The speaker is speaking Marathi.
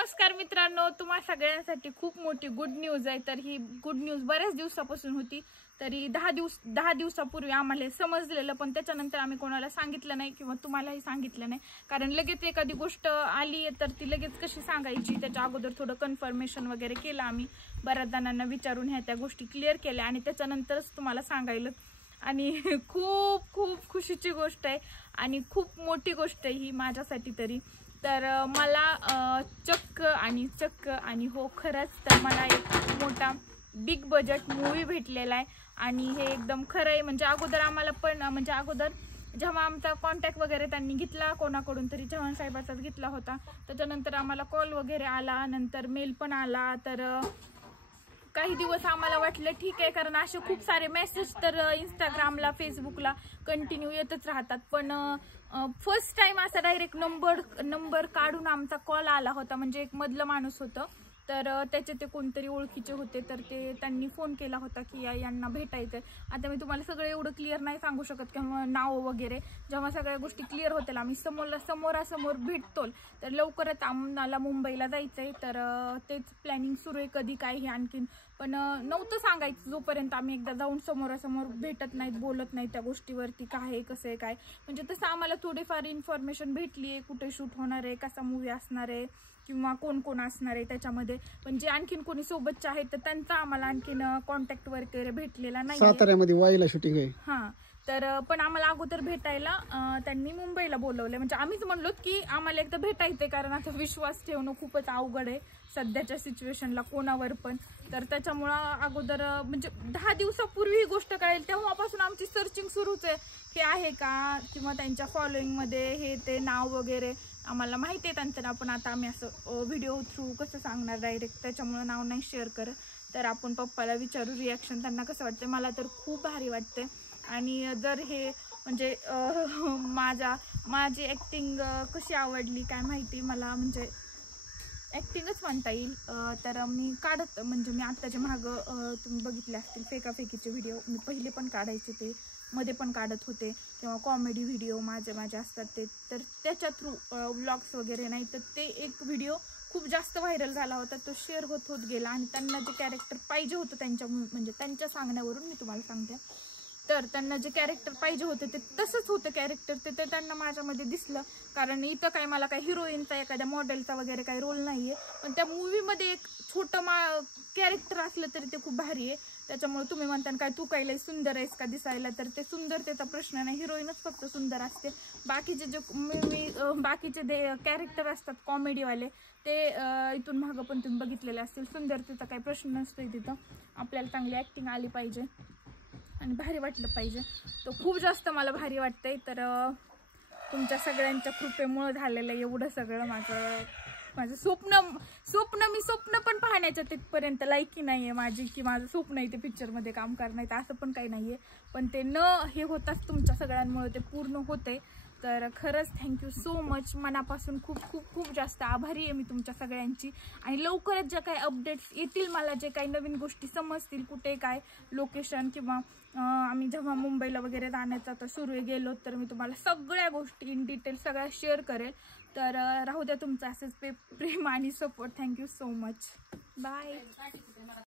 नमस्कार मित्रांनो, तुम्हा सगळ्यांसाठी खूप मोठी गुड न्यूज आहे। तर ही गुड न्यूज बऱ्याच दिवसापासून होती, तरी 10 दिवसापूर्वी आम्हाला समजलेलं, पण त्याच्यानंतर आम्ही कोणाला सांगितलं नाही किंवा तुम्हालाही सांगितलं नाही, कारण लगेच एखादी गोष्ट आली तर ती लगेच कशी सांगायची, त्याच्या अगोदर थोडं कन्फर्मेशन वगैरे केलं आम्ही, बऱ्याच जणांना विचारून ह्या त्या गोष्टी क्लिअर केल्या आणि त्याच्यानंतरच तुम्हाला सांगायला। आणि खूप खूप खुशीची गोष्ट आहे आणि खूप मोठी गोष्ट आहे ही माझ्यासाठी तरी। तर मला चक्क आणि हो खरंच तर मला एक मोठा बिग बजेट मूवी भेटलेला आहे आणि हे एकदम खरं आहे। म्हणजे अगोदर आम्हाला पण म्हणजे अगोदर जेव्हा आमचा कॉन्टॅक्ट वगैरे त्यांनी घेतला कोणाकडून तरी, चव्हाण साहेबाचाच घेतला होता, त्याच्यानंतर आम्हाला कॉल वगैरे आला, नंतर मेल पण आला। तर काही दिवस आम्हाला वाटलं ठीक आहे, कारण असे खूप सारे मेसेज तर इंस्टाग्रामला फेसबुकला कंटिन्यू येतच राहतात, पण फर्स्ट टाइम असा डायरेक्ट नंबर काढून आमचा कॉल आला होता। म्हणजे एक मधलं माणूस होतं, तर त्याचे ते कोणतरी ओळखीचे होते, तर त्यांनी फोन केला होता की यांना भेटायचंय। आता मी तुम्हाला सगळं एवढं क्लिअर नाही सांगू शकत किंवा नाव वगैरे, जेव्हा सगळ्या गोष्टी क्लिअर होतील आम्ही समोरासमोर भेटतो। तर लवकरच आम्हाला मुंबईला जायचंय, तर तेच प्लॅनिंग सुरू आहे, कधी काय हे आणखीन पण नव्हतं सांगायचं जोपर्यंत आम्ही एकदा जाऊन समोरासमोर भेटत नाहीत, बोलत नाही त्या गोष्टीवरती काय आहे कसं आहे काय। म्हणजे तसं आम्हाला थोडीफार इन्फॉर्मेशन भेटली आहे, कुठे शूट होणार आहे, कसा मूवी असणार आहे किंवा कोण कोण असणार आहे त्याच्यामध्ये, म्हणजे आणखीन कोणी सोबतचे आहेत तर त्यांचा आम्हाला आणखीन कॉन्टॅक्ट वगैरे भेटलेला नाही। साताऱ्यामध्ये वाईला शूटिंग आहे। हां, तर पण आम्हाला अगोदर भेटायला त्यांनी मुंबईला बोलवले। म्हणजे आम्हीच म्हणलो की आम्हाला एकदा भेटायचंय, कारण आता विश्वास ठेवणं खूपच अवघड आहे सध्याच्या सिच्युएशनला कोणावर पण। तर त्याच्यामुळं अगोदर म्हणजे 10 दिवसापूर्वी ही गोष्ट कळेल तेव्हापासून आमची सर्चिंग सुरूच आहे, हे आहे का किंवा त्यांच्या फॉलोईंगमध्ये हे ते नाव वगैरे आम्हाला माहिती आहे त्यांचं नाव, पण आता आम्ही असं व्हिडिओ थ्रू कसं सांगणार डायरेक्ट, त्याच्यामुळं नाव नाही शेअर करत। तर आपण पप्पाला विचारू रिॲक्शन त्यांना कसं वाटतं। मला तर खूप भारी वाटते आणि जर हे म्हणजे माझी ॲक्टिंग कशी आवडली काय माहिती मला, म्हणजे ॲक्टिंगच म्हणता येईल। तर मी म्हणजे मी आत्ताच्या मागं तुम्ही बघितले असतील फेकाफेकीचे व्हिडिओ मी पहिले पण काढायचे, ते मध्ये पण काढत होते किंवा कॉमेडी व्हिडिओ माझे असतात ते, तर त्याच्या थ्रू व्लॉग्स वगैरे नाही, तर ते एक व्हिडिओ खूप जास्त व्हायरल झाला होता, तो शेअर होत गेला आणि त्यांना जे कॅरेक्टर पाहिजे होतं म्हणजे त्यांच्या सांगण्यावरून मी तुम्हाला सांगते, तर त्यांना जे कॅरेक्टर पाहिजे होते ते तसंच होतं कॅरेक्टर, ते त्यांना माझ्यामध्ये दिसलं। कारण इथं काय मला काय हिरोईनचा एखाद्या मॉडेलचा वगैरे काही रोल नाहीये, पण त्या मूवीमध्ये एक छोटं कॅरेक्टर असलं तरी ते खूप भारी आहे। त्याच्यामुळे तुम्ही म्हणता काय तू काही लई सुंदर आहेस का दिसायला, तर ते सुंदरतेचा प्रश्न नाही, हिरोईनच फक्त सुंदर असते। बाकीचे जे बाकीचे कॅरेक्टर असतात कॉमेडीवाले ते इथून मागं पण तुम्ही बघितलेले असतील, सुंदरतेचा काही प्रश्न नसतोय तिथं, आपल्याला चांगली ॲक्टिंग आली पाहिजे आणि भारी वाटलं पाहिजे। तर खूप जास्त मला भारी वाटतंय, तर तुमच्या सगळ्यांच्या कृपेमुळे झालेलं एवढं सगळं। माझं स्वप्न पण पाहण्याच्या तिथपर्यंत लायकी नाहीये माझी, की माझं स्वप्न आहे ते पिक्चरमध्ये काम करण्याचं, असं पण काही नाहीये, पण ते हे होताच तुमच्या सगळ्यांमुळे ते पूर्ण होते। तर खरंच थँक्यू सो मच, मनापासून खूप खूप खूप जास्त आभारी आहे मी तुमच्या सगळ्यांची। आणि लवकरच ज्या काही अपडेट्स येतील, मला जे काही नवीन गोष्टी समजतील, कुठे काय लोकेशन किंवा आम्ही जेव्हा मुंबईला वगैरे जाण्याचा तर सुरू गेलो, तर मी तुम्हाला सगळ्या गोष्टी इन डिटेल सगळ्या शेअर करेल। तर राहू द्या तुमचं असंच प्रेम आणि support. Thank you so much, bye.